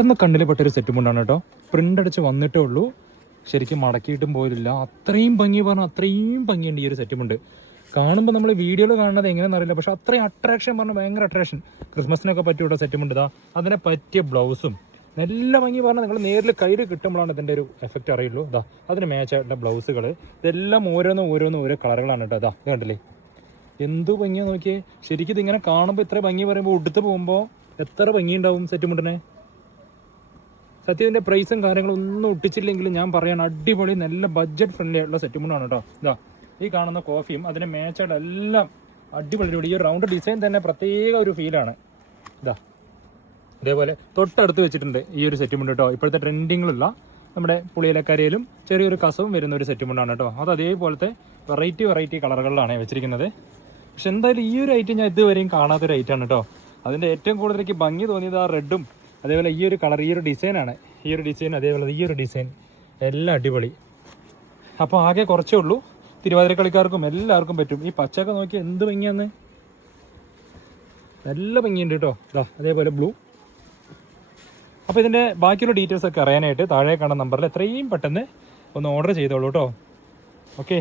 പെട്ടെന്ന് കണ്ണിൽ പെട്ടൊരു സെറ്റ് മുണ്ടാണ് കേട്ടോ. പ്രിൻ്റ് അടിച്ച് വന്നിട്ടേ ഉള്ളൂ, ശരിക്കും മടക്കിയിട്ടും പോയില്ല. അത്രയും ഭംഗി പറഞ്ഞാൽ അത്രയും ഭംഗിയുണ്ട് ഈ ഒരു സെറ്റ് മുണ്ട്. കാണുമ്പോൾ നമ്മൾ വീഡിയോയിൽ കാണുന്നത് എങ്ങനെയാണെന്ന് അറിയില്ല, പക്ഷേ അത്രയും അട്രാക്ഷൻ പറഞ്ഞാൽ ഭയങ്കര അട്രാക്ഷൻ. ക്രിസ്മസിനൊക്കെ പറ്റിയ ഇവിടെ സെറ്റ് മുണ്ട്. ഇതാ അതിനെ പറ്റിയ ബ്ലൗസും നല്ല ഭംഗി പറഞ്ഞാൽ നിങ്ങൾ നേരിൽ കയ്യിൽ കിട്ടുമ്പോഴാണ് ഇതിൻ്റെ ഒരു എഫക്റ്റ് അറിയുള്ളൂ. ഇതാ അതിന് മാച്ചായിട്ടുള്ള ബ്ലൗസുകൾ, ഇതെല്ലാം ഓരോന്നും ഓരോ കളറുകളാണ് കേട്ടോ. അതാ ഇത് കണ്ടില്ലേ എന്തു ഭംഗിയാണ് നോക്കിയേ. ശരിക്കും ഇതിങ്ങനെ കാണുമ്പോൾ ഇത്ര ഭംഗി പറയുമ്പോൾ ഉടുത്ത് പോകുമ്പോൾ എത്ര ഭംഗിയുണ്ടാവും സെറ്റ് മുണ്ടിനെ. സത്യം ഇതിൻ്റെ പ്രൈസും കാര്യങ്ങളും ഒന്നും ഒട്ടിച്ചില്ലെങ്കിലും ഞാൻ പറയാണ് അടിപൊളി നല്ല ബഡ്ജറ്റ് ഫ്രണ്ട്ലി ആയിട്ടുള്ള സെറ്റ് മുണ്ടാണ് കേട്ടോ. ഇതാ ഈ കാണുന്ന കോഫിയും അതിന് മാച്ചായിട്ട് എല്ലാം അടിപൊളി. ഈ റൗണ്ട് ഡിസൈൻ തന്നെ പ്രത്യേക ഒരു ഫീലാണ്. ഇതാ ഇതേപോലെ തൊട്ടടുത്ത് വെച്ചിട്ടുണ്ട് ഈ ഒരു സെറ്റ് മുണ്ട് കേട്ടോ. ഇപ്പോഴത്തെ ട്രെൻഡിങ്ങിലുള്ള നമ്മുടെ പുളിയിലക്കരയിലും ചെറിയൊരു കസവും വരുന്ന ഒരു സെറ്റ് മുണ്ടാണ് കേട്ടോ. അത് അതേപോലത്തെ വെറൈറ്റി കളറുകളിലാണ് വെച്ചിരിക്കുന്നത്. പക്ഷെ എന്തായാലും ഈ ഒരു ഐറ്റം ഞാൻ ഇതുവരെയും കാണാത്തൊരു ഐറ്റമാണ് കേട്ടോ. അതിൻ്റെ ഏറ്റവും കൂടുതൽ എനിക്ക് ഭംഗി തോന്നിയത് ആ റെഡും അതേപോലെ ഈ ഒരു കളർ, ഈ ഒരു ഡിസൈനാണ്. ഈ ഒരു ഡിസൈൻ അതേപോലെ ഈ ഒരു ഡിസൈൻ എല്ലാം അടിപൊളി. അപ്പോൾ ആകെ കുറച്ചേ ഉള്ളൂ, തിരുവാതിര കളിക്കാർക്കും എല്ലാവർക്കും പറ്റും. ഈ പച്ചയൊക്കെ നോക്കി എന്ത് ഭംഗിയാന്ന്, നല്ല ഭംഗിയുണ്ട് കേട്ടോ. ഇതാ അതേപോലെ ബ്ലൂ. അപ്പോൾ ഇതിൻ്റെ ബാക്കിയുള്ള ഡീറ്റെയിൽസ് ഒക്കെ അറിയാനായിട്ട് താഴെ കാണുന്ന നമ്പറിൽ എത്രയും പെട്ടെന്ന് ഒന്ന് ഓർഡർ ചെയ്തോളൂ കേട്ടോ. ഓക്കെ.